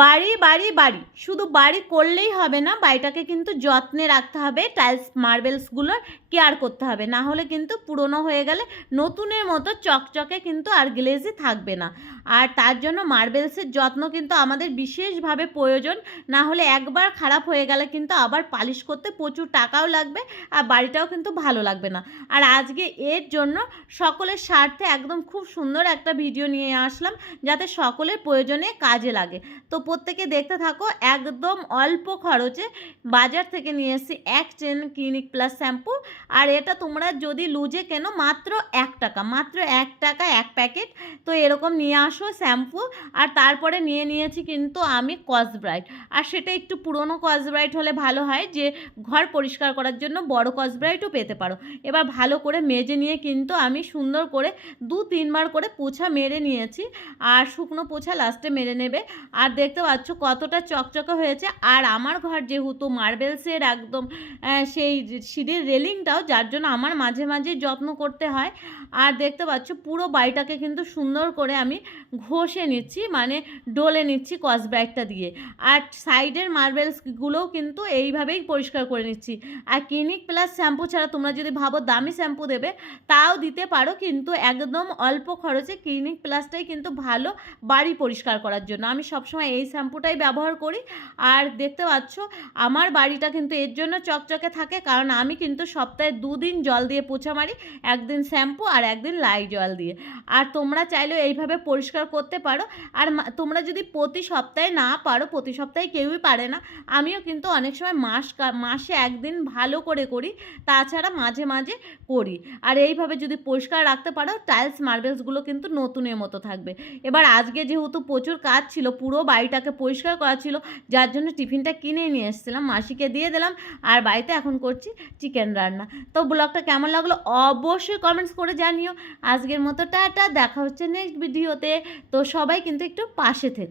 বাড়ি বাড়ি বাড়ি। শুধু বাড়ি করলেই হবে না, বাড়িটাকে কিন্তু যত্নে রাখতে হবে টাইলস মার্বেলসগুলোর কেয়ার করতে হবে। না হলে কিন্তু পুরনো হয়ে গেলে নতুনের মতো চকচকে কিন্তু আর গ্লেজই থাকবে না। আর তার জন্য মার্বেলসের যত্ন কিন্তু আমাদের বিশেষভাবে প্রয়োজন। না হলে একবার খারাপ হয়ে গেলে কিন্তু আবার পালিশ করতে প্রচুর টাকাও লাগবে আর বাড়িটাও কিন্তু ভালো লাগবে না। আর আজকে এর জন্য সকলের স্বার্থে একদম খুব সুন্দর একটা ভিডিও নিয়ে আসলাম, যাতে সকলের প্রয়োজনে কাজে লাগে। তো প্রত্যেকে দেখতে থাকো, একদম অল্প খরচে বাজার থেকে নিয়ে এসেছি এক চেন ক্লিনিক প্লাস শ্যাম্পু আর এটা তোমরা যদি লুজে কেনো মাত্র এক টাকা, মাত্র এক টাকা এক প্যাকেট, তো এরকম নিয়ে আসো শ্যাম্পু আর তারপরে নিয়ে নিয়েছি কিন্তু আমি কসব্রাইট আর সেটা একটু পুরনো কসব্রাইট হলে ভালো হয় যে, ঘর পরিষ্কার করার জন্য বড় কসব্রাইটও পেতে পারো। এবার ভালো করে মেজে নিয়ে কিন্তু আমি সুন্দর করে দু তিনবার করে পোছা মেরে নিয়েছি। আর শুকনো পোছা লাস্টে মেরে নেবে। আর দেখতে পাচ্ছ কতটা চকচকে হয়েছে। আর আমার ঘর যেহেতু মার্বেলসের একদম সেই সিঁড়ির রেলিংটাও, যার জন্য আমার মাঝে মাঝে যত্ন করতে হয়। আর দেখতে পাচ্ছ পুরো বাড়িটাকে কিন্তু সুন্দর করে আমি ঘষে নিচ্ছি মানে ডলে নিচ্ছি কসব্রাইটটা দিয়ে। আর সাইডের মার্বেলসগুলোও কিন্তু এইভাবেই পরিষ্কার করে নিচ্ছি। আর ক্লিনিক প্লাস শ্যাম্পু ছাড়া তোমরা যদি ভাবো দামি শ্যাম্পু দেবে, তাও দিতে পারো, কিন্তু একদম অল্প খরচে ক্লিনিক প্লাসটাই কিন্তু ভালো বাড়ি পরিষ্কার করার জন্য। আমি সবসময় এই শ্যাম্পুটাই ব্যবহার করি। আর দেখতে পাচ্ছ, আমার বাড়িটা কিন্তু এর জন্য চকচকে থাকে, কারণ আমি কিন্তু সপ্তাহে দুদিন জল দিয়ে পোছা মারি, একদিন শ্যাম্পু আর একদিন লাই জল দিয়ে। আর তোমরা চাইলেও এইভাবে পরিষ্কার করতে পারো। আর তোমরা যদি প্রতি সপ্তাহে না পারো, প্রতি সপ্তাহে কেউই পারে না, আমিও কিন্তু অনেক সময় মাস মাসে একদিন ভালো করে করি, তাছাড়া মাঝে মাঝে করি। আর এইভাবে যদি পরিষ্কার রাখতে পারো, টাইলস, মার্বেলসগুলো কিন্তু নতুনের মতো থাকবে। এবার আজকে যেহেতু প্রচুর কাজ ছিল, পুরো বাড়িটাকে পরিষ্কার করা ছিল। যার জন্য টিফিনটা কিনে নিয়ে এসেছিলাম, মাসিকে দিয়ে দিলাম, আর বাড়িতে এখন করছি চিকেন রান্না। তো ব্লগটা কেমন লাগল অবশ্যই কমেন্টস করে জানিও। আজকের মতো টাটা, দেখা হচ্ছে নেক্সট ভিডিওতে তো সবাই কিন্তু একটু পাশে থেকে।